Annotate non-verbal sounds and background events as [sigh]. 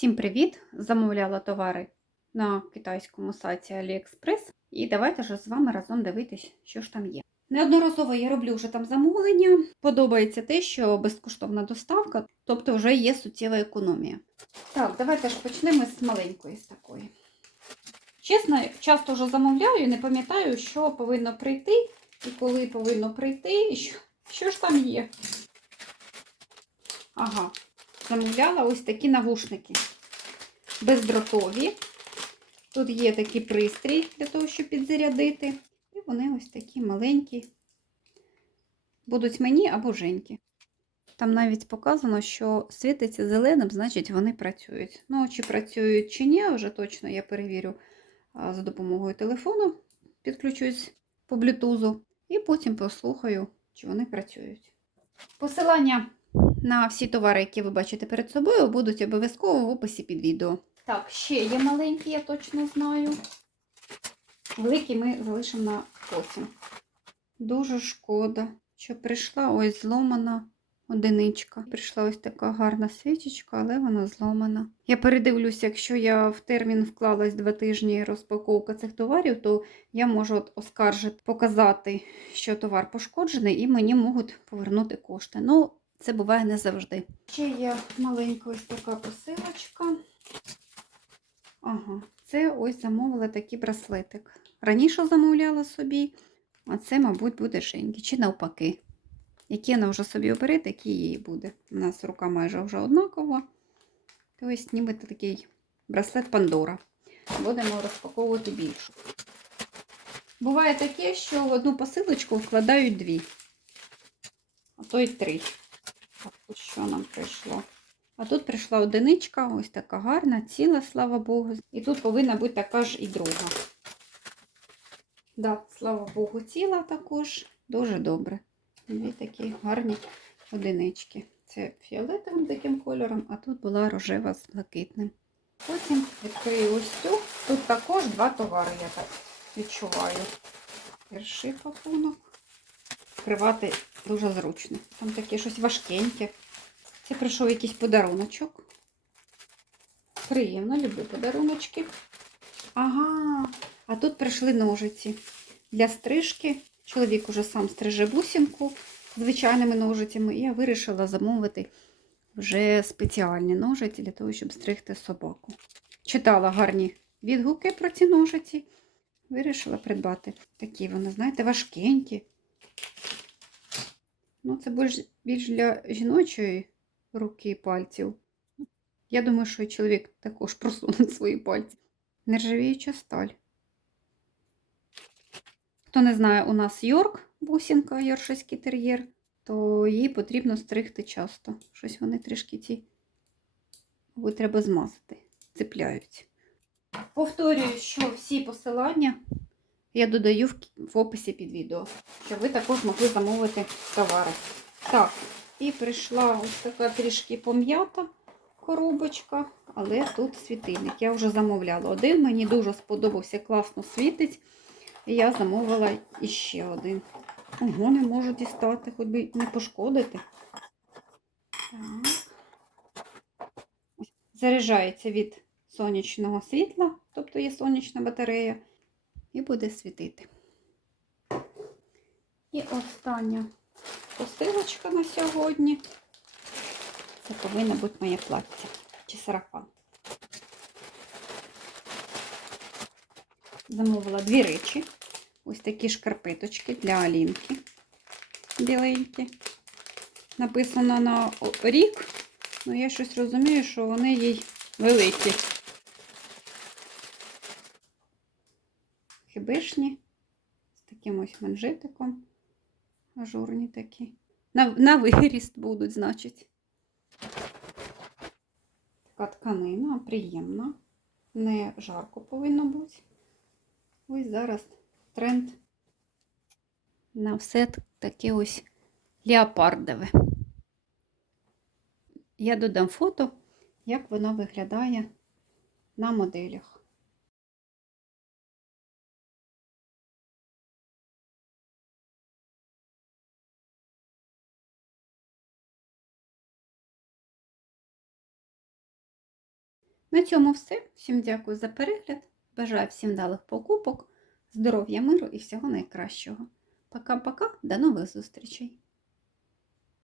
Всім привіт! Замовляла товари на китайському сайті AliExpress. І давайте вже з вами разом дивитись, що ж там є. Неодноразово я роблю вже там замовлення. Подобається те, що безкоштовна доставка, тобто вже є суттєва економія. Так, давайте ж почнемо з маленької з такої. Чесно, часто вже замовляю не пам'ятаю, що повинно прийти, і коли повинно прийти, і що, що ж там є. Ага, замовляла ось такі навушники бездротові. Тут є такий пристрій для того, щоб підзарядити. І вони ось такі маленькі. Будуть мені або Женьки. Там навіть показано, що світиться зеленим, значить вони працюють. Ну, чи працюють, чи ні, вже точно я перевірю за допомогою телефону, підключусь по блютузу, і потім послухаю, чи вони працюють. Посилання на всі товари, які ви бачите перед собою, будуть обов'язково в описі під відео. Так, ще є маленькі, я точно знаю. Великі ми залишимо на потім. Дуже шкода, що прийшла ось зломана одиничка. Прийшла ось така гарна свічечка, але вона зломана. Я передивлюся, якщо я в термін вклалась два тижні розпаковка цих товарів, то я можу от оскаржити, показати, що товар пошкоджений, і мені можуть повернути кошти. Ну, це буває не завжди. Ще є маленька ось така посилочка. Ага, це ось замовила такий браслетик. Раніше замовляла собі, а це, мабуть, буде Женьки. Чи навпаки. Які вона вже собі обере, такі її буде. У нас рука майже вже однакова. То ось ніби такий браслет Пандора. Будемо розпаковувати більшу. Буває таке, що в одну посилочку вкладають дві, а то й три. Ось що нам прийшло? А тут прийшла одиничка, ось така гарна, ціла, слава Богу. І тут повинна бути така ж і друга. Да, слава Богу, ціла також. Дуже добре. Дві такі гарні одинички. Це фіолетовим таким кольором, а тут була рожева з блакитним. Потім відкрию ось цю. Тут також два товари, я так відчуваю. Перший пакунок. Відкривати дуже зручно. Там таке щось важкеньке. Це прийшов якийсь подаруночок. Приємно, люблю подаруночки. Ага, а тут прийшли ножиці для стрижки. Чоловік уже сам стриже бусинку звичайними ножицями, і я вирішила замовити вже спеціальні ножиці для того, щоб стригти собаку. Читала гарні відгуки про ці ножиці. Вирішила придбати такі вони, знаєте, важкенькі. Ну, це більш, більш для жіночої руки пальців. Я думаю, що чоловік також [laughs] просуне свої пальці. Нержавіюча сталь. Хто не знає, у нас Йорк, бусинка, йоршиський тер'єр, то її потрібно стригти часто. Щось вони трішки ці, мабуть, треба змазати, цепляються. Повторюю, що всі посилання я додаю в описі під відео, щоб ви також могли замовити товари. Так, і прийшла ось така трішки пом'ята коробочка, але тут світильник. Я вже замовляла один, мені дуже сподобався, класно світить. І я замовила іще один. Ого, не можу дістати, хоч би не пошкодити. Так. Заряджається від сонячного світла, тобто є сонячна батарея, і буде світити. І остання посилочка на сьогодні. Це повинна бути моє плаття чи сарафан. Замовила дві речі. Ось такі шкарпеточки для Алінки. Біленькі. Написано на рік, але я щось розумію, що вони їй великі. Хибишні. З таким ось манжетиком. Ажурні такі. На, на виріст будуть, значить. Така тканина приємна. Не жарко повинно бути. Ось зараз тренд на все таке ось леопардове. Я додам фото, як воно виглядає на моделях. На цьому все. Всім дякую за перегляд. Бажаю всім далих покупок, здоров'я, миру і всього найкращого. Пока-пока, до нових зустрічей!